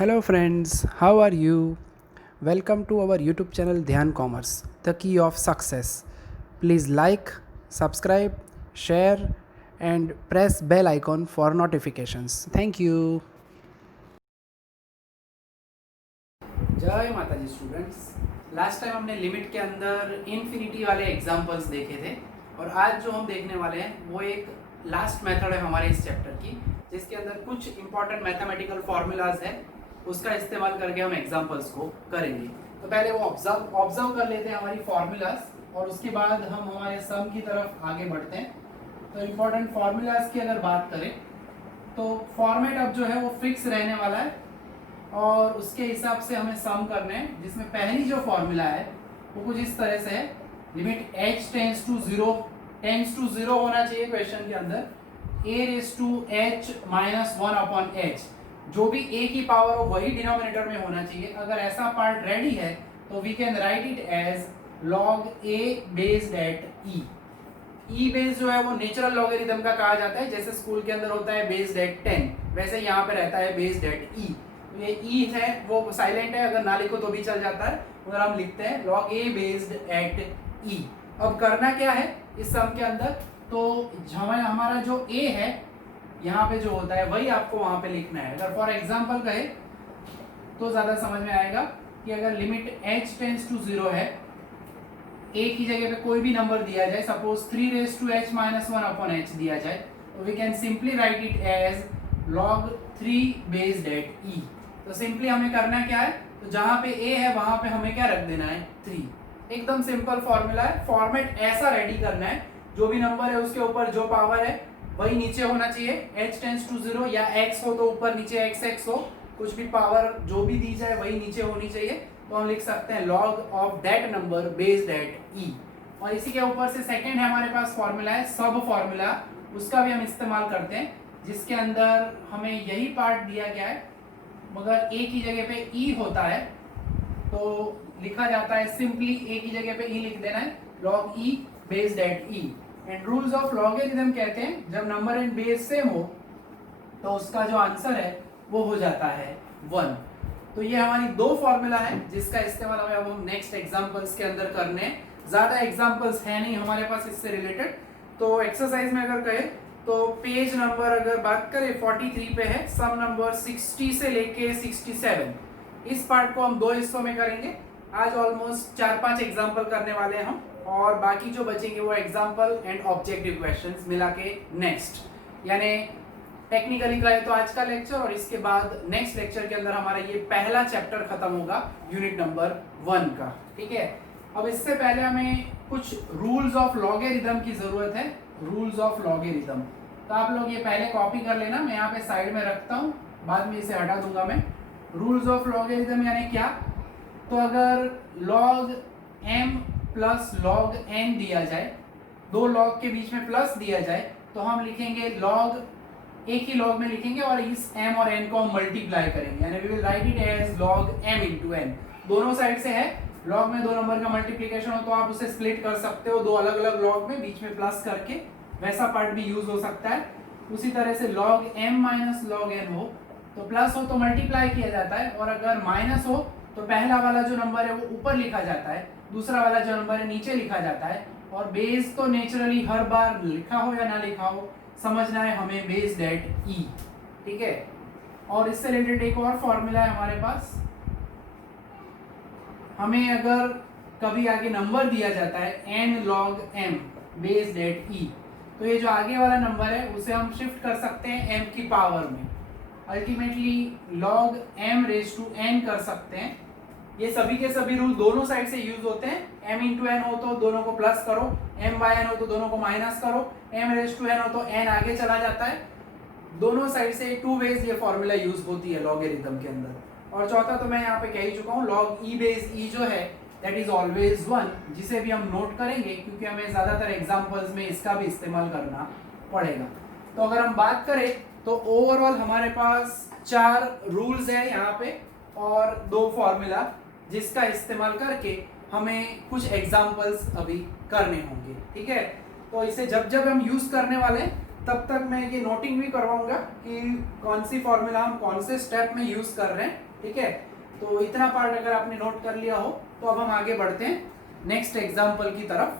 Hello friends, how are you? Welcome to our YouTube channel Dhyan Commerce, the key of success. Please like, subscribe, share and press bell icon for notifications. Thank you. जय माता जी students. Last time हमने limit के अंदर infinity वाले examples देखे थे और आज जो हम देखने वाले हैं वो एक लास्ट मेथड है हमारे इस चैप्टर की, जिसके अंदर कुछ इंपॉर्टेंट मैथमेटिकल फॉर्मूलाज है, उसका इस्तेमाल करके हम एग्जांपल्स को करेंगे। तो पहले वो ऑब्जर्व कर लेते हैं हमारी फॉर्मूलाज और उसके बाद हम हमारे सम की तरफ आगे बढ़ते हैं। तो इम्पॉर्टेंट फॉर्मूलाज की अगर बात करें तो फॉर्मेट अब जो है वो फिक्स रहने वाला है और उसके हिसाब से हमें सम करने हैं, जिसमें पहली जो फॉर्मूला है वो कुछ इस तरह से है। Limit h tends to zero होना चाहिए क्वेश्चन के अंदर, a raise to h minus 1 upon h, जो भी a की पावर हो वही डिनोमिनेटर में होना चाहिए। अगर ऐसा पार्ट रेडी है तो we can write it as log a based at e। e base जो है वो नेचुरल लॉगरिथम का कहा जाता है, जैसे स्कूल के अंदर होता है बेस्ड एट 10, वैसे यहाँ पे रहता है बेस्ड एट e। ये ई है वो साइलेंट है, अगर ना लिखो तो भी चल जाता है, अगर हम लिखते हैं log a based at e। अब करना क्या है इस सम के अंदर, तो हमारा जो a है यहाँ पे जो होता है वही आपको वहां पे लिखना है। अगर फॉर एग्जांपल कहे तो ज्यादा समझ में आएगा कि अगर limit h tends to zero है, a की जगह पे कोई भी नंबर दिया जाए, suppose 3 raise to h minus 1 upon h दिया जाए, तो we can simply write it as log 3 based at e। तो सिंपली हमें करना क्या है, तो जहां पे a है वहां पे हमें क्या रख देना है 3। एकदम सिंपल फॉर्मूला है। फॉर्मेट ऐसा रेडी करना है जो भी नंबर है उसके ऊपर जो पावर है वही नीचे होना चाहिए, h टेंस टू जीरो या x हो तो ऊपर नीचे x हो, कुछ भी पावर जो भी दी जाए वही नीचे होनी चाहिए। तो हम लिख सकते हैं log of that number based at e। और इसी के ऊपर से सेकेंड है हमारे पास फॉर्मूला है सब फॉर्मूला, उसका भी हम इस्तेमाल करते हैं, जिसके अंदर हमें यही पार्ट दिया गया है मगर a की जगह पे e होता है, तो लिखा जाता है सिंपली a की जगह पे e लिख देना है log e based at e। And rules of logarithm कहते हैं जब नंबर एंड बेस सेम हो तो उसका जो आंसर है वो हो जाता है 1। तो ये हमारी दो फॉर्मूला है जिसका इस्तेमाल हमें अब हम नेक्स्ट एग्जांपल्स के अंदर करने हैं। ज्यादा एग्जांपल्स है नहीं हमारे पास इससे रिलेटेड। तो एक्सरसाइज में अगर कहे तो पेज नंबर अगर बात करें 43 पे है, सम नंबर 60 से लेके 67। इस पार्ट को हम दो हिस्सों में करेंगे। आज ऑलमोस्ट 4-5 एग्जांपल करने वाले हैं हम, और बाकी जो बचेंगे वो एग्जांपल एंड ऑब्जेक्टिव क्वेश्चंस मिला के नेक्स्ट, यानी टेक्निकली कहे तो आज का लेक्चर और इसके बाद नेक्स्ट लेक्चर के अंदर हमारा ये पहला चैप्टर खत्म होगा यूनिट नंबर 1 का। ठीक है, अब इससे पहले हमें कुछ रूल्स ऑफ लॉगरिथम की जरूरत है। रूल्स ऑफ लॉगरिथम तो आप लोग ये पहले कॉपी कर लेना, मैं यहाँ पे साइड में रखता हूँ, बाद में इसे हटा दूंगा मैं। रूल्स ऑफ लॉगरिथम यानी क्या, तो अगर log m plus log n दिया जाए, दो log के बीच में प्लस दिया जाए, तो हम लिखेंगे log, एक ही log में लिखेंगे और इस m और n को हम मल्टीप्लाई करेंगे, यानी we will write it as log m into n। दोनों साइड से है, log में दो नंबर का मल्टीप्लीकेशन हो तो आप उसे स्प्लिट कर सकते हो दो अलग अलग log में, बीच में प्लस करके, वैसा पार्ट भी यूज हो सकता है। उसी तरह से log m minus log n हो तो प्लस हो तो मल्टीप्लाई किया जाता है, और अगर माइनस हो तो पहला वाला जो नंबर है वो ऊपर लिखा जाता है, दूसरा वाला जो नंबर है नीचे लिखा जाता है। और बेस तो नेचुरली हर बार लिखा हो या ना लिखा हो समझना है हमें बेस्ड एट e। ठीक है, और इससे रिलेटेड एक और फॉर्मूला है हमारे पास। हमें अगर कभी आगे नंबर दिया जाता है n log m based at e, तो ये जो आगे वाला नंबर है उसे हम शिफ्ट कर सकते हैं m की पावर में, ultimately log m raise to n कर सकते हैं। ये सभी के सभी रूल दोनों साइड से यूज होते हैं। m इंटू n हो तो दोनों को प्लस करो, m बाय n हो तो दोनों को माइनस करो, m रेज टू n हो तो n आगे चला जाता है। दोनों साइड से टू वेज ये फॉर्मूला यूज होती है लॉगरिथम के अंदर। और चौथा तो मैं यहाँ पे कह ही चुका हूँ, log e बेस e जो है दैट इज ऑलवेज 1, जिसे भी हम नोट करेंगे क्योंकि हमें ज्यादातर एग्जांपल्स में इसका भी इस्तेमाल करना पड़ेगा। तो अगर हम बात करें तो ओवरऑल हमारे पास 4 रूल्स है यहाँ पे और 2 फॉर्मूला, जिसका इस्तेमाल करके हमें कुछ एग्जांपल्स अभी करने होंगे। ठीक है, तो इसे जब जब हम यूज करने वाले तब तक मैं ये नोटिंग भी करवाऊंगा कि कौन सी फॉर्मूला हम कौन से स्टेप में यूज कर रहे हैं, ठीक है, तो इतना पार्ट अगर आपने नोट कर लिया हो तो अब हम आगे बढ़ते हैं नेक्स्ट एग्जाम्पल की तरफ,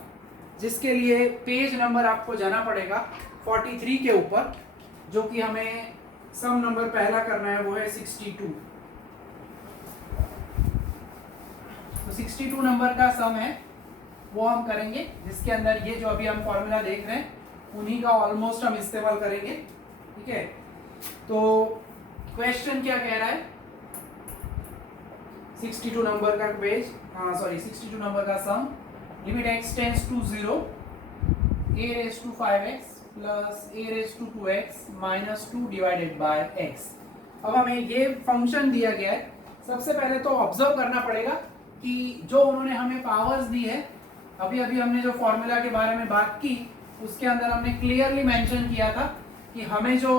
जिसके लिए पेज नंबर आपको जाना पड़ेगा 43 के ऊपर, जो कि हमें सम नंबर पहला करना है, वो है 62। तो 62 नंबर का सम है वो हम करेंगे, जिसके अंदर ये जो अभी हम फॉर्मूला देख रहे हैं उन्हीं का ऑलमोस्ट हम इस्तेमाल करेंगे। ठीक है, तो क्वेश्चन क्या कह रहा है, 62 नंबर का पेज, 62 नंबर का sum, limit x tends to 0 a raise to 5x plus a raise to 2x minus 2 divided by x। अब हमें ये फंक्शन दिया गया है, सबसे पहले तो ऑब्जर्व करना पड़ेगा कि जो उन्होंने हमें पावर्स दी है, अभी अभी हमने जो फॉर्मूला के बारे में बात की उसके अंदर हमने क्लियरली मेंशन किया था कि हमें जो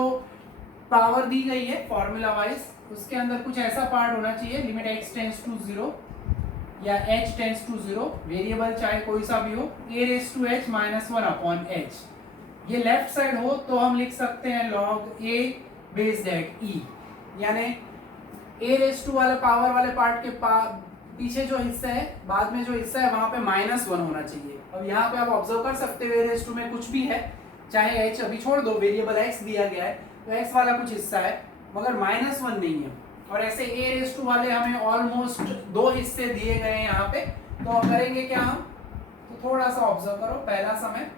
पावर दी गई है फॉर्मूला वाइज, उसके अंदर कुछ ऐसा पार्ट होना चाहिए, लिमिट x टेंड्स टू 0 या h टेंड्स टू 0, वेरिएबल चाहे कोई सा भी हो, a raise to h minus 1 upon h। ये लेफ्ट साइड हो तो हम लिख सकते हैं log a based at e, यानी a रेज़ टू वाले पावर वाले पार्ट के पीछे जो हिस्सा है, बाद में जो हिस्सा है वहां पे -1 होना चाहिए। अब यहाँ पे आप ऑब्जर्व कर सकते हो a रेज़ टू में कुछ भी है, चाहे h अभी छोड़ दो, वेरिएबल x दिया गया है तो x वाला कुछ हिस्सा है मगर -1 नहीं है। और ऐसे a रेज़ टू वाले हमें ऑलमोस्ट 2 हिस्से दिए गए हैं यहाँ पे, तो अब करेंगे क्या हम, तो थोड़ा सा ऑब्जर्व करो, पहला सम है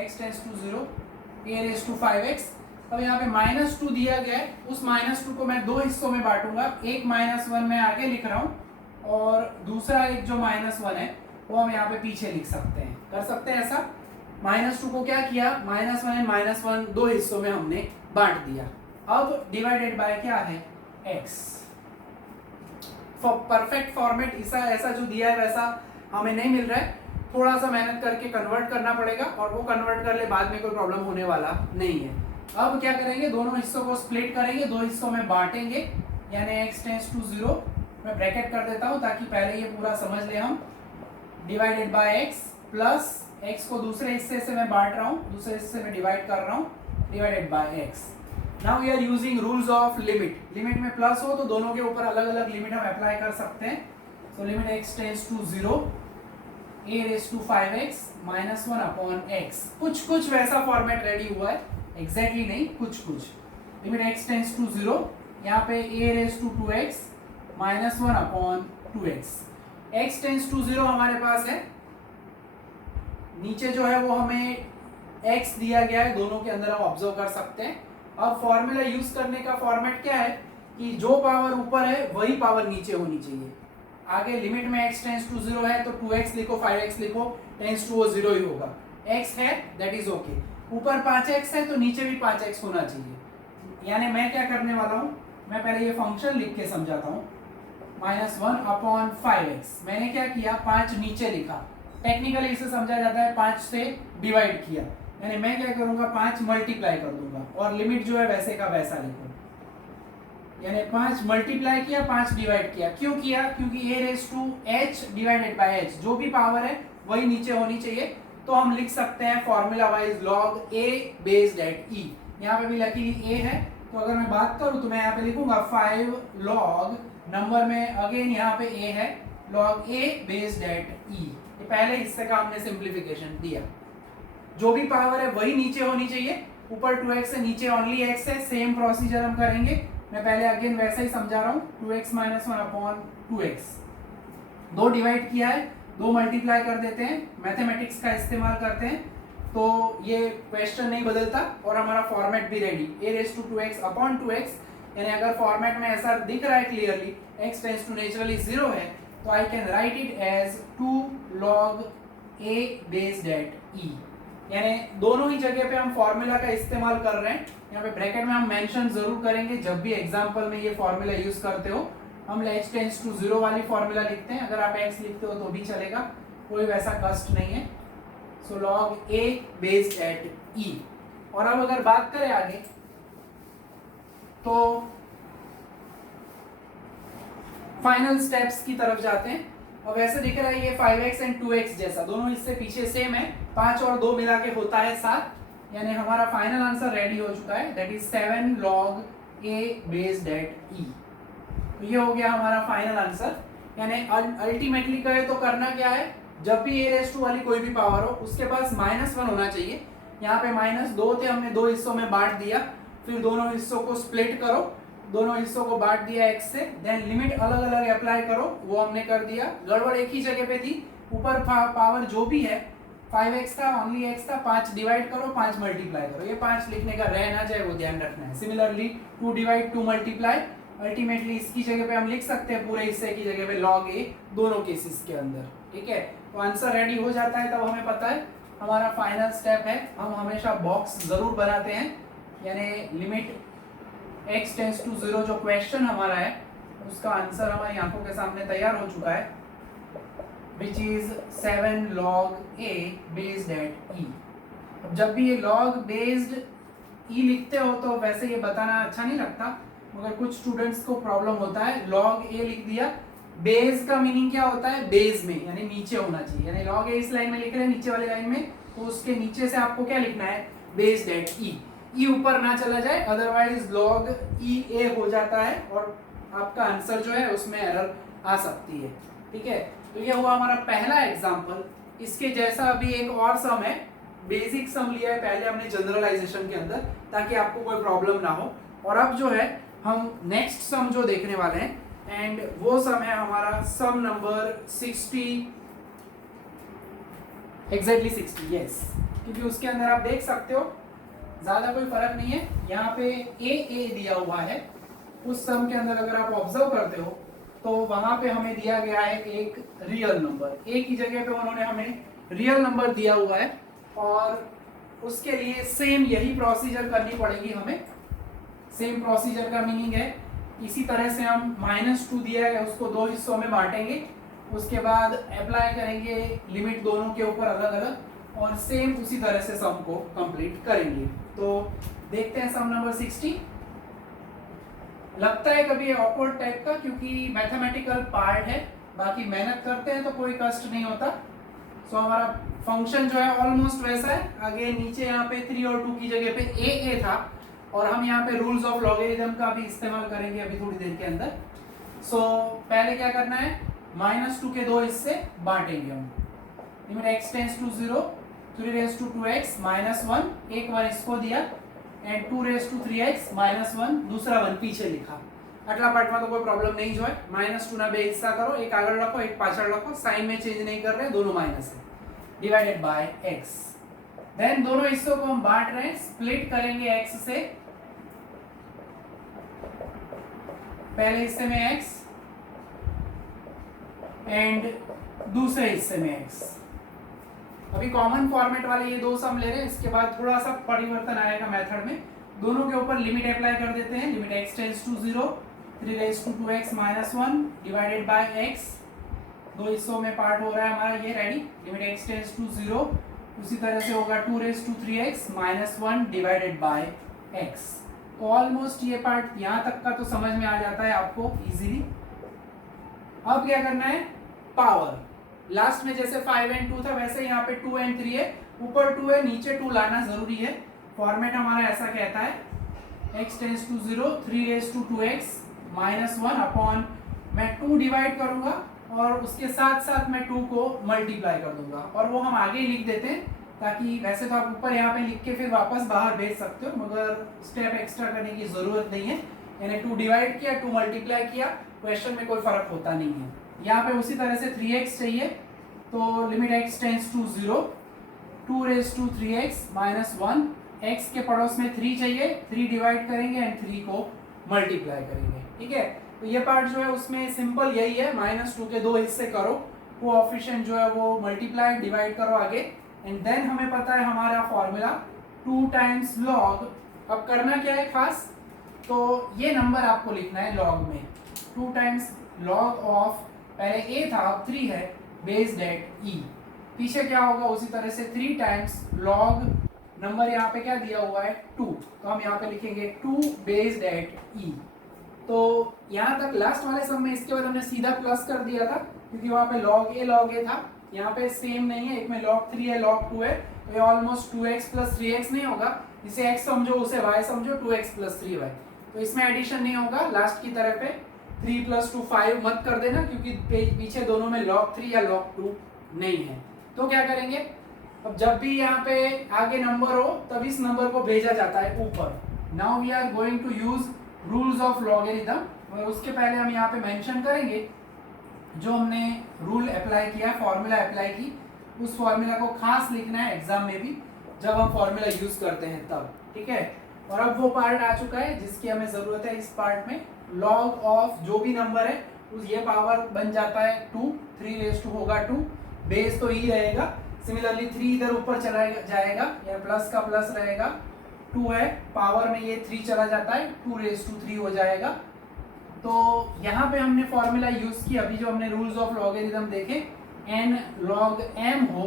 x tends to 0 a raise to 5x। अब यहाँ पे -2 दिया गया है, उस -2 को मैं 2 हिस्सों में बांटूंगा, एक -1 मैं आगे लिख रहा हूँ और दूसरा एक जो -1 है वो हम यहाँ पे पीछे लिख सकते हैं, कर सकते हैं ऐसा। -2 को क्या किया, -1 एंड -1 2 हिस्सों में हमने बांट दिया। अब डिवाइडेड बाय क्या है, x। परफेक्ट फॉर्मेट ऐसा जो दिया है वैसा हमें नहीं मिल रहा है, थोड़ा सा मेहनत करके कन्वर्ट करना पड़ेगा, और वो कन्वर्ट कर ले बाद में कोई प्रॉब्लम होने वाला नहीं है। अब क्या करेंगे, दोनों हिस्सों को स्प्लिट करेंगे, 2 हिस्सों में बांटेंगे, यानी x टेंड्स टू 0, मैं ब्रैकेट कर देता हूं ताकि पहले ये पूरा समझ ले हम, divided by x plus x को दूसरे हिस्से से मैं बांट रहा हूं, दूसरे हिस्से में डिवाइड कर रहा हूं, divided by x। Now we are using rules of limit, limit में प्लस हो तो दोनों के ऊपर अलग अलग लिमिट हम अप्लाई कर सकते हैं। So limit x tends to 0 a raise to 5x minus 1 upon x, कुछ वैसा फॉर्मेट रेडी हुआ है, एग्जैक्टली नहीं, कुछ। लिमिट x टेंड्स टू 0, यहाँ पे a raise to 2x minus 1 upon 2x। x tends to 0 हमारे पास है, नीचे जो है वो हमें x दिया गया है, दोनों के अंदर हम ऑब्जर्व कर सकते हैं। अब फॉर्मूला यूज करने का फॉर्मेट क्या है कि जो पावर ऊपर है वही पावर नीचे होनी चाहिए। आगे लिमिट में x टेंड्स टू 0 है तो 2x लिखो, 5x लिखो, टेंड्स टू वो 0 ही होगा। x है दैट इज ओके, ऊपर 5x है तो नीचे भी 5x होना चाहिए। यानी मैं क्या करने वाला हूँ, मैं पहले ये फंक्शन लिख के समझाता हूँ, -1 अपॉन 5x, मैंने क्या किया, 5 नीचे लिखा, टेक्निकली इसे समझा जाता है 5 से डिवाइड किया, यानी मैं क्या करूंगा, 5 मल्टीप्लाई कर दूंगा और लिमिट जो है वैसे का वैसा लिखूंगा, यानी 5 मल्टीप्लाई किया, 5 डिवाइड किया। क्यों किया, क्योंकि a raise to h divided by h, जो भी पावर है वही नीचे होनी चाहिए, तो हम लिख सकते हैं formula wise log a based at e। यहाँ पे भी लकीली a है, तो अगर मैं बात करूँ तो मैं यहाँ पे लिखूंगा 5 log, नंबर में अगेन यहाँ पे a है, log a based at e। ये पहले हिस्से का हमने सिंप्लीफिकेशन दिया, जो भी पावर है वही नीचे होनी चाहिए, ऊपर 2x है, नीचे ओनली x है, सेम प्रोसीजर हम करेंगे। मैं पहले अगेन वैसा ही समझा रहा हूँ, 2x minus 1 upon 2x, 2 divide किया है, 2 मल्टीप्लाई कर देते हैं, मैथमेटिक्स का इस्तेमाल करते हैं तो ये क्वेश्चन नहीं बदलता और हमारा फॉर्मेट भी ready, a raise to 2x upon 2x। यानी अगर फॉर्मेट में ऐसा दिख रहा है clearly x tends to naturally 0 है, तो I can write it as 2 log a based at e। यानी दोनों ही जगह पे हम फॉर्मूला का इस्तेमाल कर रहे हैं, यहाँ पे ब्रैकेट में हम मेंशन जरूर करेंगे जब भी एग्जांपल में ये फॉर्मूला यूज करते हो। हम h टेंड्स टू 0 वाली फॉर्मूला लिखते हैं, अगर आप x लिखते हो तो भी चलेगा, कोई वैसा कष्ट नहीं है। सो log a based at e। और अब अगर बात करें आगे तो फाइनल स्टेप्स की तरफ जाते हैं। अब ऐसे दिख रहा है ये 5x एंड 2x जैसा, दोनों इससे पीछे सेम है, 5 और 2 मिला के होता है 7, यानी हमारा फाइनल आंसर रेडी हो चुका है, that is 7 log a based at e। तो ये हो गया हमारा फाइनल आंसर। यानी अल्टीमेटली कहे तो करना क्या है, जब भी ए रेस टू वाली कोई भी पावर हो उसके पास -1 होना चाहिए। यहाँ पे -2 थे, हमने 2 हिस्सों में बांट दिया, फिर दोनों हिस्सों को स्प्लिट करो, दोनों हिस्सों को बांट दिया x से, देन लिमिट अलग अलग अप्लाई करो, वो हमने कर दिया। गड़बड़ एक ही जगह पे थी, ऊपर पावर जो भी है 5x था, ओनली x था, 5 डिवाइड करो 5 मल्टीप्लाई करो, ये 5 लिखने का रह ना जाए वो ध्यान रखना है। सिमिलरली 2 डिवाइड 2 मल्टीप्लाई, अल्टीमेटली इसकी जगह पे हम लिख सकते हैं पूरे हिस्से की जगह पे log a दोनों केसेस के अंदर। ठीक है, तो आंसर रेडी हो जाता है, तब हमें पता है हमारा फाइनल स्टेप है। हम हमेशा बॉक्स जरूर बनाते हैं, यानी लिमिट x टेंड्स टू 0 जो क्वेश्चन हमारा है उसका आंसर हमारी आंखों के सामने तैयार हो चुका है, which is 7 log a based at e। अब जब भी ये log बेस्ड e लिखते हो तो वैसे ये बताना अच्छा नहीं लगता, मगर कुछ स्टूडेंट्स को प्रॉब्लम होता है। log a लिख दिया, बेस का मीनिंग क्या होता है, बेस में यानी नीचे होना चाहिए, यानी log a इस लाइन में लिख रहे हैं नीचे वाली लाइन में, तो उसके नीचे से आपको क्या लिखना है, बेस्ड एट e। e ऊपर ना चला जाए, अदरवाइज log e a हो जाता है और आपका आंसर जो है उसमें एरर आ सकती है। ठीक है, तो ये हुआ हमारा पहला एग्जांपल। इसके जैसा अभी एक और सम है, बेसिक सम लिया है पहले हमने जनरलाइजेशन के अंदर, ताकि आपको कोई प्रॉब्लम ना हो। और अब जो है हम नेक्स्ट सम जो देखने वाले हैं, एंड वो सम है हमारा सम नंबर 60, एग्जैक्टली 60, यस, क्योंकि उसके अंदर आप देख सकते हो ज्यादा कोई फर्क नहीं है। यहाँ पे ए दिया हुआ है, उस सम के अंदर अगर आप ऑब्जर्व करते हो तो वहां पे हमें दिया गया है एक रियल नंबर, ए की जगह पे उन्होंने हमें रियल नंबर दिया हुआ है, और उसके लिए सेम यही प्रोसीजर करनी पड़ेगी हमें। सेम प्रोसीजर का मीनिंग है इसी तरह से हम -2 दिया है उसको 2 हिस्सों में बांटेंगे, उसके बाद अप्लाई करेंगे लिमिट दोनों के ऊपर अलग अलग, और सेम उसी तरह से सम को कंप्लीट करेंगे। तो देखते हैं सम नंबर 60। लगता है कभी ऑकवर्ड टाइप का, क्योंकि मैथमेटिकल पार्ट है, बाकी मेहनत करते हैं तो कोई कष्ट नहीं होता। सो हमारा फंक्शन जो है ऑलमोस्ट वैसा है, आगे नीचे यहाँ पे 3 और 2 की जगह पे a था, और हम यहाँ पे रूल्स ऑफ लॉगरिथम का भी इस्तेमाल करेंगे अभी थोड़ी देर के अंदर। सो पहले क्या करना है, -2 के 2 हिस्से बांटेंगे हम। Limit x tends to 0, 3 raise to 2x -1, एक 1 इसको दिया, एंड 2 रेज़ टू 3x -1, दूसरा 1 पीछे लिखा। अगला पार्ट में तो कोई प्रॉब्लम नहीं जो है, -2 ना बेहिस्सा करो, एक आगे रखो एक पाछड़ रखो, साइन में चेंज नहीं कर रहे, दोनों माइनस है, डिवाइडेड बाय x। देन दोनों हिस्सों को हम बांट रहे हैं, स्प्लिट करेंगे x से, पहले हिस्से में x एंड दूसरे हिस्से में x। अभी कॉमन फॉर्मेट वाले ये 2 सम ले रहे हैं, इसके बाद थोड़ा सा परिवर्तन आएगा मेथड में। दोनों के ऊपर लिमिट अप्लाई कर देते हैं, limit x tends to 0, 3 raise to 2x -1 divided by x। 2 हिस्सों में पार्ट हो रहा है हमारा ये, ready. Limit x tends to 0, उसी तरह से होगा 2 raise to 3x -1 divided by x। तो ऑलमोस्ट ये पार्ट यहाँ तक का तो समझ में आ जाता है आपको इजीली। अब क्या करना है, पावर लास्ट में जैसे 5 and 2 था वैसे यहाँ पे 2 and 3 है, ऊपर 2 है नीचे 2 लाना जरूरी है। फॉर्मेट हमारा ऐसा कहता है, x tends to 0, 3 raise to 2x -1 upon, मैं 2 डिवाइड करूंगा और उसके साथ साथ मैं 2 को मल्टीप्लाई कर दूंगा, और वो हम आगे ही लिख देते हैं, ताकि वैसे तो आप ऊपर यहाँ पे लिख के फिर वापस बाहर भेज सकते हो, मगर स्टेप एक्स्ट्रा करने की जरूरत नहीं है। यानी 2 डिवाइड किया, 2 मल्टीप्लाई किया, क्वेश्चन में कोई फर्क होता नहीं है। यहाँ पे उसी तरह से 3x चाहिए, तो limit x tends to 0, 2 raise to 3x -1, x के पड़ोस में 3 चाहिए, 3 डिवाइड करेंगे एंड 3 को मल्टीप्लाई करेंगे। ठीक है, तो ये पार्ट जो है उसमें सिंपल यही है, -2 के 2 हिस्से करो, कोएफिशिएंट जो है वो मल्टीप्लाई डिवाइड करो आगे, एंड देन हमें पता है हमारा फॉर्मूला 2 टाइम्स log। अब करना क्या है खास, तो ये नंबर आपको लिखना है log में, 2 टाइम्स log ऑफ, पहले a था अब 3 है, बेस्ड एट e। पीछे क्या होगा उसी तरह से 3 टाइम्स log, नंबर यहाँ पे क्या दिया हुआ है 2, तो हम यहाँ पे लिखेंगे 2 बेस्ड एट e। तो यहाँ तक लास्ट वाले सम में इसके बाद हमने सीधा प्लस कर दिया था, क्योंकि वहाँ पे log a था, यहाँ पे सेम नहीं है, एक में log 3 है log 2 है, तो ये ऑलमोस्ट 2x प्लस 3x नहीं होगा, इसे x समझो उसे y समझो, 2x प्लस 3y, तो इसमें एडिशन नहीं होगा। लास्ट की तरफ पे 3 + 2 5 मत कर देना, क्योंकि पीछे दोनों में log 3 या log 2 नहीं है। तो क्या करेंगे, अब जब भी यहाँ पे आगे नंबर हो तब इस नंबर को भेजा जाता है ऊपर। Now we are going to use rules of logarithm, और उसके पहले हम यहाँ पे मेंशन करेंगे जो हमने रूल अप्लाई किया, फॉर्मूला अप्लाई की, उस फॉर्मूला को खास लिखना है एग्जाम में भी जब हम फॉर्मूला यूज करते हैं तब, ठीक है। और अब वो पार्ट आ चुका है जिसकी हमें जरूरत है। इस पार्ट में लॉग ऑफ जो भी नंबर है उस ये पावर बन जाता है 2, 3 होगा 2, बेस तो ही रहेगा। सिमिलरली 3 इधर ऊपर चला जाएगा या प्लस का प्लस रहेगा, 2 है पावर में ये 3 चला जाता है, 2 हो जाएगा। तो यहाँ पे हमने फॉर्मूला यूज किया। अभी जो हमने रूल्स ऑफ लॉगरिथम देखे, n log m हो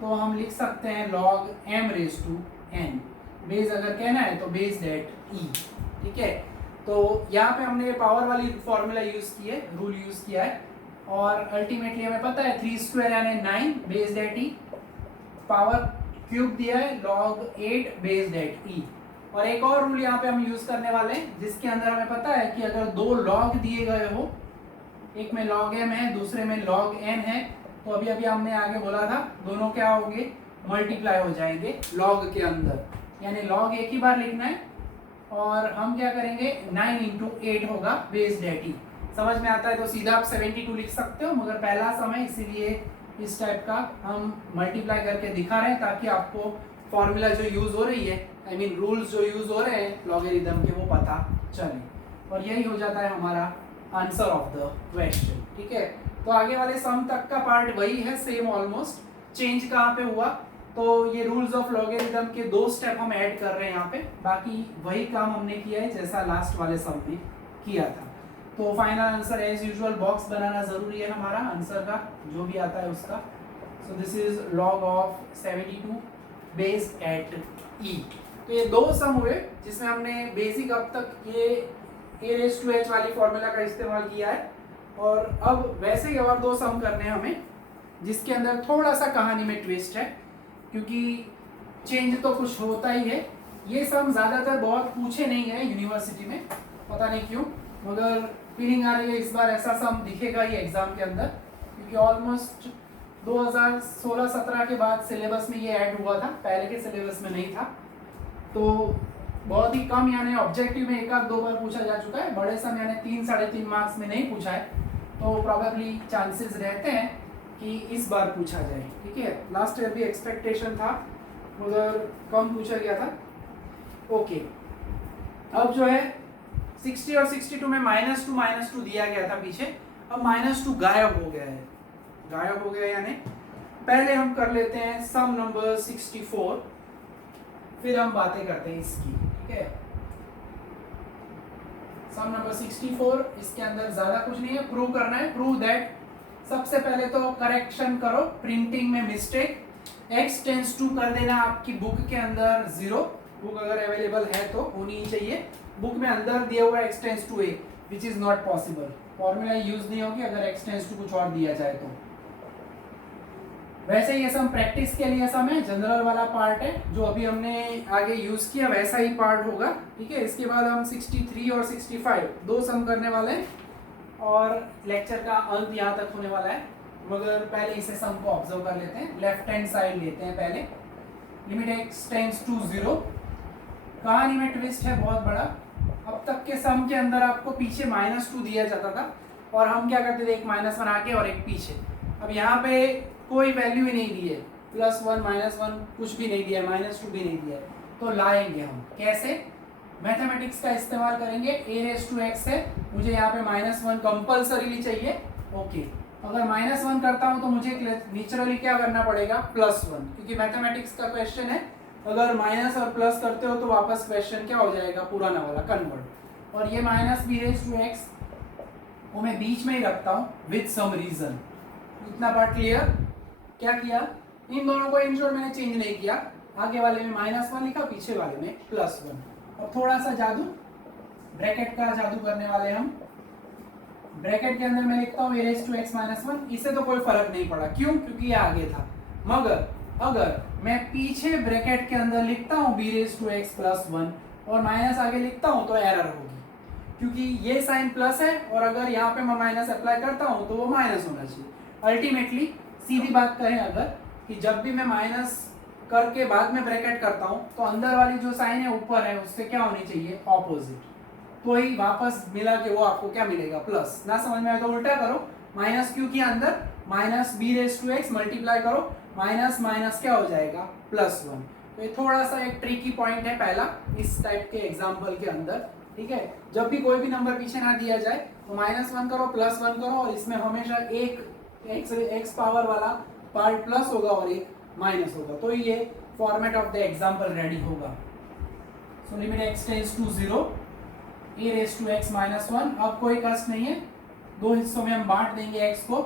तो हम लिख सकते हैं log m⁻n। बेस अगर कहना है तो बेस दैट e, ठीक है। तो यहाँ पे हमने पावर वाली फॉर्मूला यूज की है, रूल यूज किया है, और अल्टीमेटली हमें पता है 3² यानी 9 base that e, power cube दिया है log 8 बेस दैट e। और एक और रूल यहाँ पे हम यूज करने वाले हैं जिसके अंदर हमें पता है कि अगर 2 log दिए गए हो, एक में log m है दूसरे में log n है, तो अभी अभी हमने आगे बोला था दोनों क्या होंगे, मल्टीप्लाई हो जाएंगे log के अंदर, यानी log एक ही बार लिखना है। और हम क्या करेंगे, 9 × 8 होगा बेस दैट ई। समझ में आता है तो सीधा आप 72 लिख सकते हो, मगर पहला समय इसीलिए इस टाइप का हम मल्टीप्लाई करके दिखा रहे हैं ताकि आपको फॉर्मूला जो यूज हो रही है, आई मीन रूल्स जो यूज हो रहे हैं लॉगरिथम के, वो पता चले। और यही हो जाता है हमारा आंसर ऑफ द क्वेश्चन, ठीक है। तो आगे वाले सम तक का पार्ट वही है, सेम ऑलमोस्ट। चेंज कहाँ पे हुआ, तो ये रूल्स ऑफ लॉगरिथम के 2 स्टेप हम ऐड कर रहे हैं यहाँ पे, बाकी वही काम हमने किया है जैसा लास्ट वाले सम में किया था। तो final answer as usual box बनाना जरूरी है हमारा आंसर का, जो भी आता है उसका। So this is log of 72 base at e। तो ये 2 सम हुए जिसमें हमने बेसिक अब तक ये a⁻h वाली फॉर्मूला का इस्तेमाल किया है, और अब वैसे ही और 2 सम करने हैं हमें जिसके अंदर थोड़ा सा कहानी में ट्विस्ट है, क्योंकि चेंज तो कुछ होता ही है। ये सम ज़्यादातर बहुत पूछे नहीं गए यूनिवर्सिटी में, पता नहीं क्यों, मगर फीलिंग आ रही है इस बार ऐसा सम दिखेगा ही एग्जाम के अंदर, क्योंकि ऑलमोस्ट 2016-17 के बाद सिलेबस में ये ऐड हुआ था, पहले के सिलेबस में नहीं था। तो बहुत ही कम यानी ऑब्जेक्टिव में 1-2 बार पूछा जा चुका है, बड़े सम यानी 3-3.5 मार्क्स में नहीं पूछा है, तो प्रॉबेबली चांसेस रहते हैं कि इस बार पूछा जाए, ठीक है। लास्ट ईयर भी एक्सपेक्टेशन था मगर कम पूछा गया था। ओके, अब जो है 60 और 62 में -2 दिया गया था पीछे, अब -2 गायब हो गया है। गायब हो गया यानी पहले हम कर लेते हैं सम नंबर 64, फिर हम बातें करते हैं इसकी, ठीक है। सम नंबर 64, इसके अंदर ज्यादा कुछ नहीं है, प्रूव करना है। प्रूव दैट, सबसे पहले तो करेक्शन करो प्रिंटिंग में मिस्टेक, x टेंस टू कर देना आपकी बुक के अंदर 0, बुक अगर अवेलेबल है तो होनी ही चाहिए। बुक में अंदर दिया हुआ x tends to a, which is not possible, formula use नहीं होगी अगर x टेंस टू कुछ और दिया जाए तो। वैसे ये सम प्रैक्टिस के लिए सम है, जनरल वाला पार्ट है, जो अभी हमने आगे यूज किया वैसा ही पार्ट होगा, ठीक है। इसके बाद हम 63 और 65 2 सम करने वाले हैं, और लेक्चर का अंत यहाँ तक होने वाला है। मगर पहले इसे सम को ऑब्जर्व कर लेते हैं, लेफ्ट हैंड साइड लेते हैं पहले। लिमिट x टेंस टू 0, कहानी में ट्विस्ट है बहुत बड़ा। अब तक के सम के अंदर आपको पीछे -2 दिया जाता था, और हम क्या करते थे, एक -1 आगे और एक पीछे। अब यहाँ पे कोई वैल्यू ही नहीं दी है, +1 -1 कुछ भी नहीं दिया है, -2 भी नहीं दिया है, तो लाएंगे हम कैसे, मैथमेटिक्स का इस्तेमाल करेंगे। a⁻x है, मुझे यहाँ पे -1 कंपल्सरीली चाहिए, ओके। अगर -1 करता हूँ तो मुझे नेचुरली क्या करना पड़ेगा, +1, क्योंकि मैथमेटिक्स का क्वेश्चन है, अगर माइनस और प्लस करते हो तो वापस क्वेश्चन क्या हो जाएगा, पुराना वाला कन्वर्ट। और ये -b⁻x वो मैं बीच में ही रखता हूँ विद सम रीजन। इतना पार्ट क्लियर। क्या किया, इन दोनों को इन शॉर्ट मैंने चेंज नहीं किया, आगे वाले में -1 लिखा, पीछे वाले में +1। और थोड़ा सा जादू, ब्रैकेट का जादू करने वाले हम। ब्रैकेट के अंदर मैं लिखता हूँ a⁻x -1, इससे तो कोई फर्क नहीं पड़ा, क्यों, क्योंकि ये आगे था। मगर अगर मैं पीछे ब्रैकेट के अंदर लिखता हूँ b⁻x +1 और माइनस आगे लिखता हूँ तो एरर होगी, क्योंकि ये साइन प्लस है और अगर यहाँ पे मैं माइनस अप्लाई करता हूँ तो वो माइनस होना चाहिए। अल्टीमेटली सीधी बात करें अगर कि जब भी मैं माइनस करके बाद में ब्रैकेट करता हूँ तो अंदर वाली जो साइन है ऊपर है उससे क्या होनी चाहिए, ऑपोजिट। तो ही वापस मिला के वो आपको क्या मिलेगा, प्लस। ना समझ में आए तो उल्टा करो, माइनस क्यू के अंदर minus B raise to X multiply करो, माइनस माइनस क्या हो जाएगा, +1। तो ये थोड़ा सा एक ट्रिकी पॉइंट है पहला इस टाइप के एग्जाम्पल के अंदर, ठीक है। जब भी कोई भी नंबर पीछे ना दिया जाए तो -1 करो, +1 करो, और इसमें हमेशा एक एक्स पावर वाला पार्ट प्लस होगा और एक माइनस होगा, तो ये format of the example ready होगा। So limit x tends to 0 a raise to x -1। अब कोई कष्ट नहीं है, दो हिस्सों में हम बांट देंगे x को,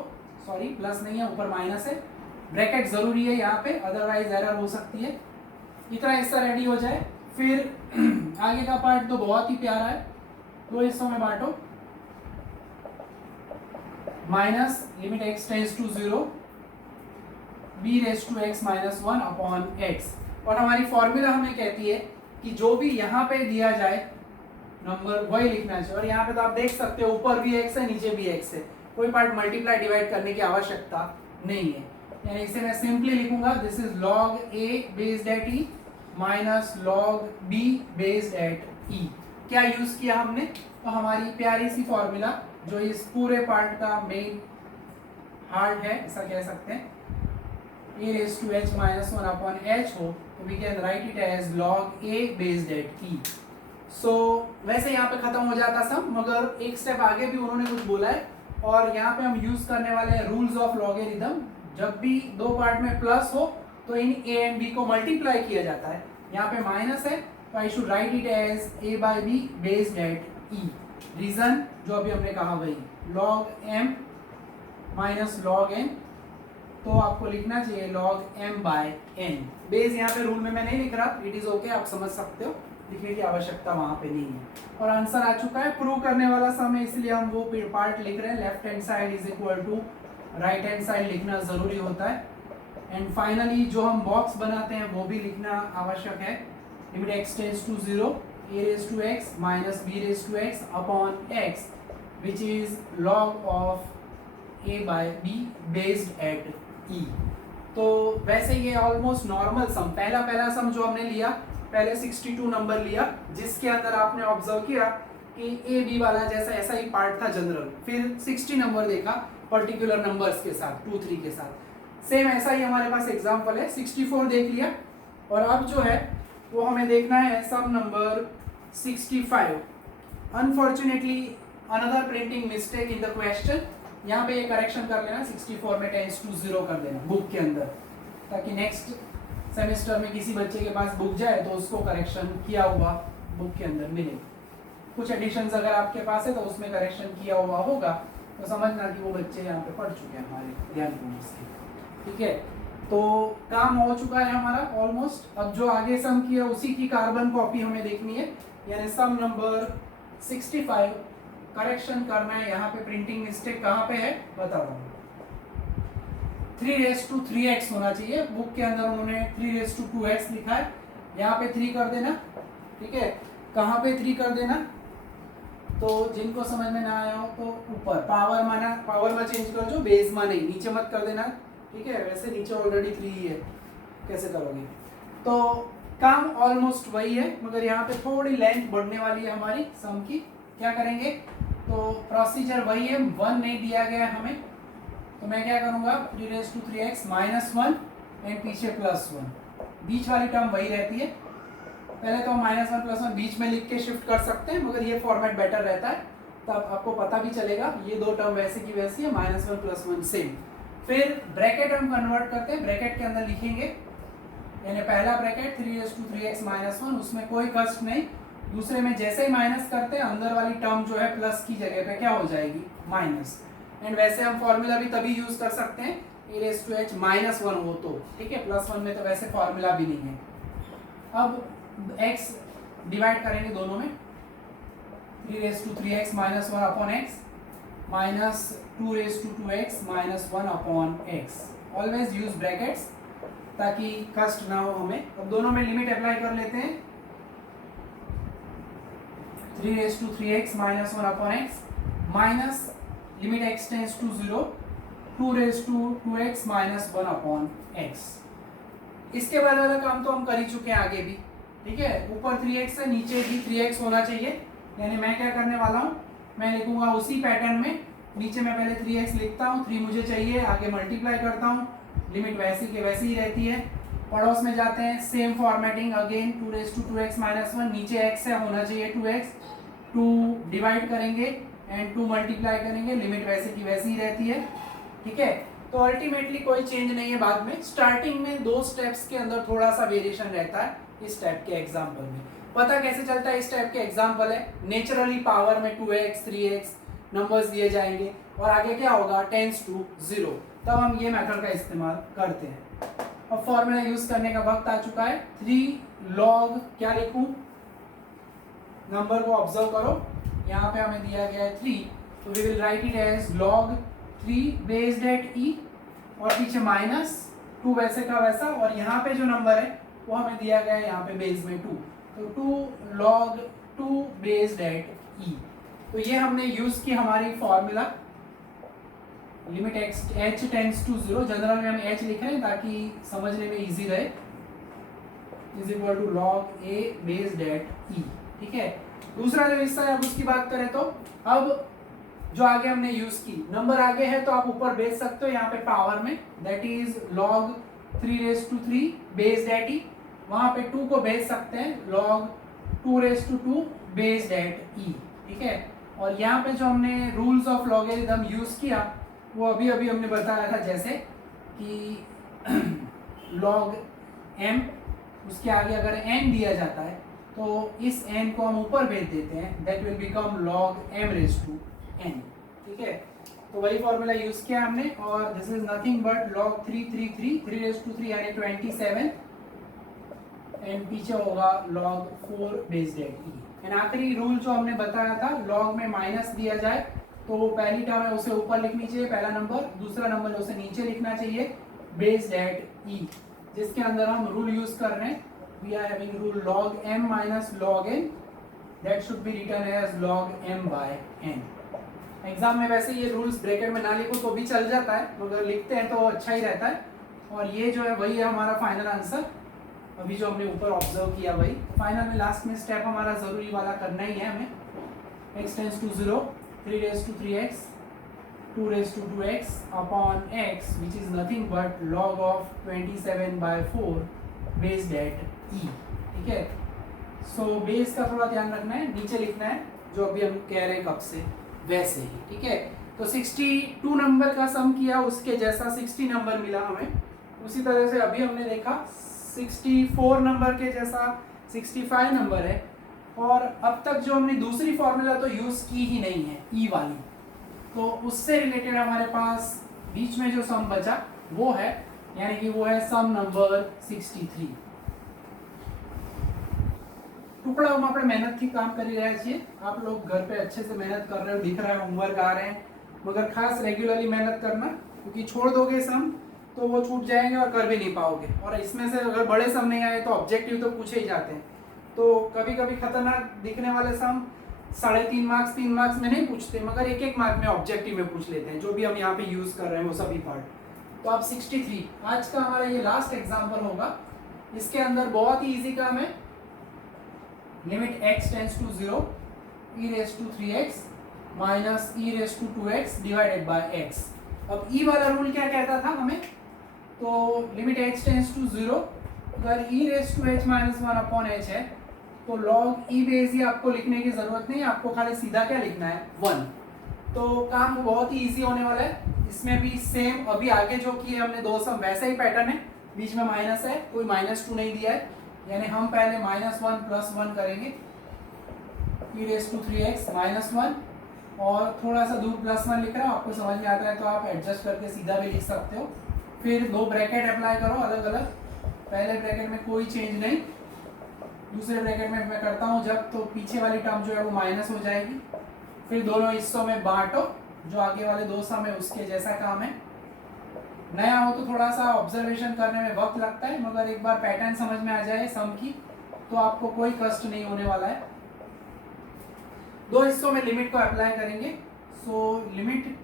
सॉरी प्लस नहीं है, ऊपर माइनस है, ब्रैकेट जरूरी है यहाँ पे, अदरवाइज एरर हो सकती है। इतना हिस्सा रेडी हो जाए, फिर आगे का पार्ट तो बहुत ही प्यारा है, दो हिस्सों में बांटो, minus limit x tends to 0 b raise to x -1 upon x। और हमारी फॉर्मूला हमें कहती है कि जो भी यहाँ पे दिया जाए नंबर वही लिखना चाहिए। और यहाँ पे तो आप देख सकते हो ऊपर भी x है नीचे भी x है, कोई पार्ट मल्टीप्लाई डिवाइड करने की आवश्यकता नहीं है। यानी इसे मैं सिंपली लिखूंगा, this is log a based at e minus log b based at e। क्या यूज किया हमने, तो हमारी प्यारी सी फॉर्मूला जो इस पूरे पार्ट का मेन हार्ट है, ऐसा कह सकते हैं, a raise to h -1 upon h हो, तो we can write it as log a based at e। So वैसे यहाँ पे खत्म हो जाता सम, मगर एक स्टेप आगे भी उन्होंने कुछ बोला है, और यहाँ पे हम यूज करने वाले हैं रूल्स ऑफ लॉगरिथम। जब भी दो पार्ट में प्लस हो तो इन a एंड b को मल्टीप्लाई किया जाता है। यहाँ पे माइनस है तो I should write it as a by b based at e। Reason जो अभी हमने कहा वही, log m minus log n, तो आपको लिखना चाहिए log m by n। Base यहाँ पे रूल में मैं नहीं लिख रहा, इट इज ओके, आप समझ सकते हो, लिखने की आवश्यकता वहां पे नहीं है। और आंसर आ चुका है, प्रूव करने वाला समय, इसलिए हम वो पार्ट लिख रहे हैं, left hand side is equal to right hand side लिखना जरूरी होता है। एंड फाइनली जो हम बॉक्स बनाते हैं वो भी लिखना आवश्यक है, limit x tends to 0 a raise to x minus b raise to x upon x which is log of a by b based at e। तो वैसे ये ऑलमोस्ट नॉर्मल सम, पहला सम जो हमने लिया, पहले 62 नंबर लिया, जिसके अंदर आपने ऑब्जर्व किया कि ए बी वाला जैसा ऐसा ही पार्ट था जनरल, फिर 60 नंबर देखा पर्टिकुलर नंबर्स के साथ, 2 3 के साथ, सेम ऐसा ही हमारे पास एग्जांपल है, 64 देख लिया। और अब जो है वो हमें देखना है sum number 65। Unfortunately another printing mistake in the question, यहाँ पे ये करेक्शन कर लेना, 64 में टेंड्स टू 0 कर देना बुक के अंदर, ताकि नेक्स्ट सेमेस्टर में किसी बच्चे के पास बुक जाए तो उसको करेक्शन किया हुआ बुक के अंदर मिले। कुछ एडिशंस अगर आपके पास है तो उसमें करेक्शन किया हुआ होगा, तो समझना कि वो बच्चे यहाँ पे पढ़ चुके हैं हमारे ध्यानपूर्वक से, ठीक है। तो काम हो चुका है हमारा ऑलमोस्ट। अब जो आगे सम किया उसी की कार्बन कॉपी हमें देखनी है, यानी सम नंबर 65 करेक्शन करना है। यहाँ पे प्रिंटिंग मिस्टेक कहाँ पे है बता रहा हूँ, 3 रेज टू 3x होना चाहिए, बुक के अंदर उन्होंने 3 रेज टू 2x लिखा है, यहाँ पे 3 कर देना, ठीक है। कहाँ पे 3 कर देना, तो जिनको समझ में ना आया हो तो ऊपर पावर माना, पावर में चेंज कर जो, बेस में नहीं, नीचे मत कर देना, ठीक है। वैसे नीचे ऑलरेडी 3 ही है, कैसे करोगे। तो काम ऑलमोस्ट वही है, मगर यहाँ पे थोड़ी लेंथ बढ़ने वाली है हमारी सम की। क्या करेंगे, तो प्रोसीजर वही है, 1 नहीं दिया गया है हमें, तो मैं क्या करूंगा, 3 रेज टू 3x -1 एंड पीछे +1, बीच वाली टर्म वही रहती है। पहले तो हम -1 +1 बीच में लिख के शिफ्ट कर सकते हैं, मगर ये फॉर्मेट बेटर रहता है, तब आपको पता भी चलेगा ये दो टर्म वैसे की वैसी है, -1 +1 सेम। फिर ब्रैकेट हम कन्वर्ट करते हैं, ब्रैकेट के अंदर लिखेंगे, यानी पहला ब्रैकेट 3 रेज टू 3x -1, उसमें कोई कष्ट नहीं। दूसरे में जैसे ही माइनस करते हैं, अंदर वाली टर्म जो है प्लस की जगह पे क्या हो जाएगी, माइनस। एंड वैसे हम फॉर्मूला भी तभी यूज कर सकते हैं a रेज टू h -1 हो तो, ठीक है, +1 में तो वैसे फॉर्मूला भी नहीं है। अब x डिवाइड करेंगे दोनों में, 3 raise to 3x -1 upon x minus 2 raise to 2x -1 upon x। Always use brackets ताकि कष्ट ना हो हमें। अब दोनों में लिमिट अप्लाई कर लेते हैं, 3^3x minus 1/x minus limit x tends to 0 2^2x minus 1/x। इसके बाद वाला काम तो हम कर ही चुके हैं आगे भी, ठीक है। ऊपर 3x है, नीचे भी 3x होना चाहिए, यानी मैं क्या करने वाला हूँ, मैं लिखूंगा उसी पैटर्न में, नीचे मैं पहले 3x लिखता हूँ, 3 मुझे चाहिए, आगे मल्टीप्लाई करता हूँ, लिमिट वैसी के वैसी ही रहती है। पड़ोस में जाते हैं, same formatting again, 2^2x minus 1, नीचे x है, होना चाहिए 2x, 2 डिवाइड करेंगे एंड 2 मल्टीप्लाई करेंगे, लिमिट वैसे की वैसी ही रहती है, ठीक है। तो अल्टीमेटली कोई चेंज नहीं है बाद में। स्टार्टिंग में 2 स्टेप्स के अंदर थोड़ा सा वेरिएशन रहता है इस टाइप के एग्जाम्पल में। पता कैसे चलता है इस टाइप के एग्जाम्पल है, नेचुरली पावर में 2x 3x नंबर्स दिए जाएंगे और आगे क्या होगा, टेंस टू 0, तब हम ये मेथड का इस्तेमाल करते हैं। अब फॉर्मूला यूज करने का वक्त आ चुका है। 3 log क्या लिखूं, नंबर को ऑब्जर्व करो, यहाँ पे हमें दिया गया है 3, तो we will write it as log 3 based at e और पीछे माइनस 2 वैसे का वैसा, और यहाँ पे जो नंबर है वो हमें दिया गया है यहाँ पे बेस में 2, तो 2 log 2 बेस्ड एट e। तो ये हमने यूज की हमारी formula, limit h tends to 0, general में हम h लिख रहे हैं ताकि समझने में इजी रहे, is equal to log a based at e, ठीक है। दूसरा जो हिस्सा है, अब उसकी बात करें तो अब जो आगे हमने यूज की, नंबर आगे है तो आप ऊपर भेज सकते हो यहाँ पे पावर में, that is log 3^3 based at e, वहां पे 2 को भेज सकते हैं log 2^2 बेस्ड एट e, ठीक है। और यहाँ पे जो हमने रूल्स ऑफ लॉगरिथम यूज किया वो अभी अभी हमने बताया था, जैसे कि log m, उसके आगे अगर n दिया जाता है तो इस n को हम ऊपर भेज देते हैं, that will become log m^n, ठीक है। तो वही फॉर्मूला यूज किया हमने, और this is nothing but log 3 यानी 27 एंड पीछे होगा log 4 based at e। And आखिरी रूल जो हमने बताया था, log में माइनस दिया जाए तो पहली टर्म है उसे ऊपर लिखनी चाहिए, पहला नंबर, दूसरा नंबर है उसे नीचे लिखना चाहिए, बेस्ड एट e, जिसके अंदर हम रूल यूज कर रहे हैं, we are having rule log m minus log n, that should be written as log m/n। Exam में वैसे ये रूल्स ब्रैकेट में ना लिखो तो भी चल जाता है, मगर लिखते हैं तो अच्छा ही रहता है। और ये जो है वही है हमारा फाइनल आंसर, अभी जो हमने ऊपर ऑब्जर्व किया वही फाइनल में लास्ट में स्टेप हमारा जरूरी वाला करना ही है हमें, x tends to 0, 3^3x 2^2x upon x which is nothing but log of 27/4 based at e, ठीक है। सो बेस का थोड़ा ध्यान रखना है, नीचे लिखना है जो अभी हम कह रहे हैं कब से वैसे ही, ठीक है। तो 62 नंबर का सम किया, उसके जैसा 60 नंबर मिला हमें, उसी तरह से अभी हमने देखा 64 नंबर के जैसा 65 नंबर है। और अब तक जो हमने दूसरी फॉर्मूला तो यूज की ही नहीं है ई वाली, तो उससे रिलेटेड हमारे पास बीच में जो सम बचा वो है, यानी कि वो है सम नंबर 63। टुकड़ा हम अपने मेहनत की काम कर रहे છીએ, आप लोग घर पे अच्छे से मेहनत कर रहे हो, दिख रहा है होमवर्क आ रहे हैं, मगर खास रेगुलरली मेहनत करना, क्योंकि छोड़ दोगे सम तो वो छूट जाएंगे और कर भी नहीं पाओगे। और इसमें से अगर बड़े सम नहीं आए तो ऑब्जेक्टिव तो पूछे ही जाते हैं, तो कभी कभी खतरनाक दिखने वाले सम 3.5 मार्क्स 3 मार्क्स में नहीं पूछते, मगर 1-1 मार्क में ऑब्जेक्टिव में पूछ लेते हैं, जो भी हम यहाँ पे यूज कर रहे हैं वो सभी पार्ट। तो अब 63 आज का हमारा ये लास्ट एग्जाम्पल होगा, इसके अंदर बहुत ही ईजी काम है, limit x tends to 0 e^3x minus e^2x divided by x। अब e वाला रूल क्या कहता था हमें, तो लिमिट h टेंस टू 0, अगर e^h माइनस 1 अपॉन h है तो log e बेस ही आपको लिखने की जरूरत नहीं है, आपको खाली सीधा क्या लिखना है 1। तो काम बहुत ही इजी होने वाला है, इसमें भी सेम अभी आगे जो किए हमने 2 सम वैसा ही पैटर्न है, बीच में माइनस है, कोई -2 नहीं दिया है, यानी हम पहले -1 + 1 करेंगे, e^3x -1 और थोड़ा सा दूर +1 लिख रहा हूँ, आपको समझ में आता है तो आप एडजस्ट करके सीधा भी लिख सकते हो। फिर 2 ब्रैकेट अप्लाई करो अलग अलग, पहले ब्रैकेट में कोई चेंज नहीं, दूसरे ब्रैकेट में मैं करता हूँ जब, तो पीछे वाली टर्म जो है वो माइनस हो जाएगी, फिर दोनों हिस्सों में बांटो, जो आगे वाले 2 सम है उसके जैसा काम है। नया हो तो थोड़ा सा ऑब्जर्वेशन करने में वक्त लगता है, मगर एक बार पैटर्न समझ में आ जाए सम की तो आपको कोई कष्ट नहीं होने वाला है। दो हिस्सों में लिमिट को अप्लाई करेंगे। So limit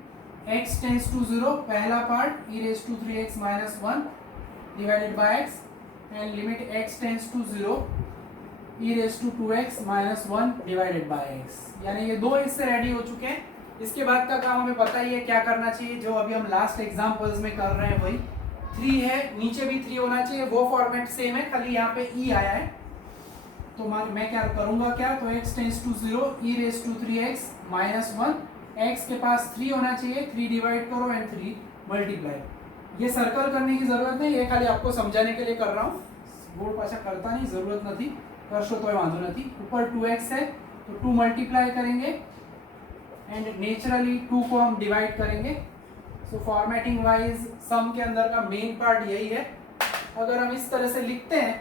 x tends to 0, पहला part e raise to 3x minus 1 divided by x, and limit x tends to 0 e raise to 2x minus 1 divided by x। यानी ये दो हिस्से रेडी हो चुके हैं। इसके बाद का काम हमें पता ही है क्या करना चाहिए, जो अभी हम लास्ट एग्जाम्पल्स में कर रहे हैं वही 3 है, नीचे भी 3 होना चाहिए, वो फॉर्मेट सेम है, खाली यहाँ पे e आया है। तो मैं क्या करूंगा, क्या तो x tends to 0 e raise to 3x minus 1, x के पास 3 होना चाहिए, 3 डिवाइड करो एंड 3 मल्टीप्लाई। ये सर्कल करने की जरूरत नहीं, ये खाली आपको समझाने के लिए कर रहा हूँ, बोर्ड पाछा करता नहीं, जरूरत नहीं, करशो तो वांधो नहीं। ऊपर 2x है तो 2 मल्टीप्लाई करेंगे एंड नेचुरली 2 को हम डिवाइड करेंगे। सो फॉर्मेटिंग वाइज सम के अंदर का मेन पार्ट यही है। अगर हम इस तरह से लिखते हैं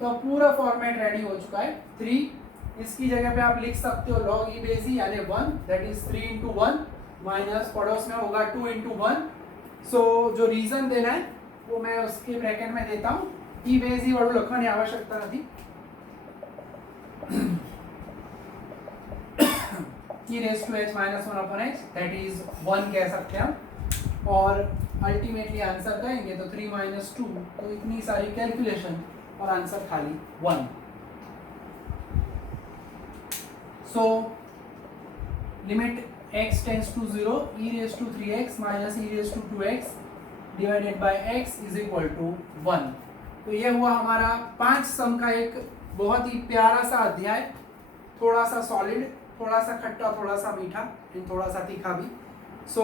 तो पूरा फॉर्मेट रेडी हो चुका है। 3 इसकी जगह पे आप लिख सकते हो log e बेस ई यानी 1, दैट इज 3 इंटू 1 माइनस पड़ोस में होगा 2 इंटू 1। सो जो रीजन देना है वो मैं उसके ब्रैकेट में देता हूँ। ई बेस ई वालों लखવાની आवश्यकता नहीं, e raise to h minus 1 upon h that is 1 कह सकते हैं हम। और अल्टीमेटली आंसर करेंगे तो 3 माइनस 2, तो इतनी सारी कैलकुलेशन और आंसर खाली 1। So limit x tends to 0 e raise to 3x minus e raise to 2x divided by x is equal to 1। तो ये हुआ हमारा 5 सम का एक बहुत ही प्यारा सा अध्याय, थोड़ा सा सॉलिड, थोड़ा सा खट्टा, थोड़ा सा मीठा एंड थोड़ा सा तीखा भी। सो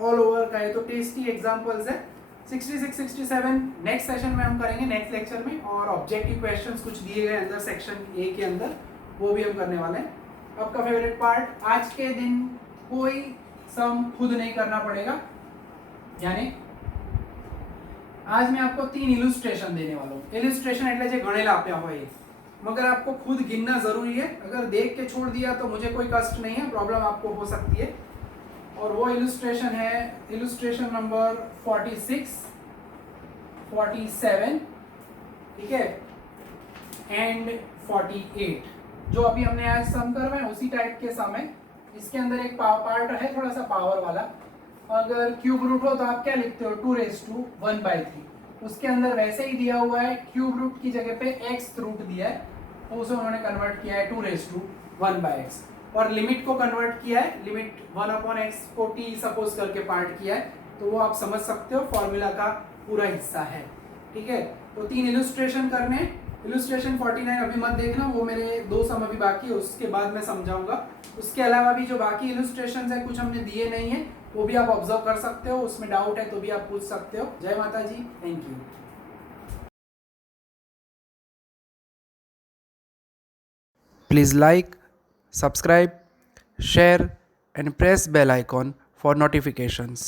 ऑल ओवर का ये तो टेस्टी एग्जांपल्स है। 66 67 नेक्स्ट सेशन में हम करेंगे, नेक्स्ट लेक्चर में, और ऑब्जेक्टिव क्वेश्चंस कुछ दिए गए अंदर सेक्शन ए के अंदर, वो भी हम करने वाले हैं। आपका फेवरेट पार्ट, आज के दिन कोई सम खुद नहीं करना पड़ेगा, यानी आज मैं आपको 3 इलुस्ट्रेशन देने वाला हूँ। इलुस्ट्रेशन એટલે જે ગણેલા આપ્યા હોય, मगर आपको खुद गिनना जरूरी है। अगर देख के छोड़ दिया तो मुझे कोई कष्ट नहीं है, प्रॉब्लम आपको हो सकती है। और वो इलुस्ट्रेशन है इलुस्ट्रेशन नंबर 46, 47, ठीक है, एंड 48। जो अभी हमने आज सम करवाए उसी टाइप के सम है। इसके अंदर एक पार्ट है थोड़ा सा पावर वाला। अगर क्यूब रूट हो तो आप क्या लिखते हो, 2 रेज टू 1/3। उसके अंदर वैसे ही दिया हुआ है, क्यूब रूट की जगह पे x रूट दिया है, तो उसे उन्होंने कन्वर्ट किया है 2 रेज टू 1/x। और लिमिट को कन्वर्ट किया है, लिमिट 1/x को t सपोज करके पार्ट किया है, तो वो आप समझ सकते हो फॉर्मूला का पूरा हिस्सा है, ठीक है। तो 3 इलुस्ट्रेशन करने। इलुस्ट्रेशन 49 अभी मत देखना, वो मेरे 2 सम अभी बाकी है, उसके बाद मैं समझाऊंगा। उसके अलावा भी जो बाकी इलुस्ट्रेशन है कुछ हमने दिए नहीं है, वो भी आप ऑब्जर्व कर सकते हो, उसमें डाउट है तो भी आप पूछ सकते हो। जय माता जी, thank you. Please like, subscribe, share and press bell icon for notifications.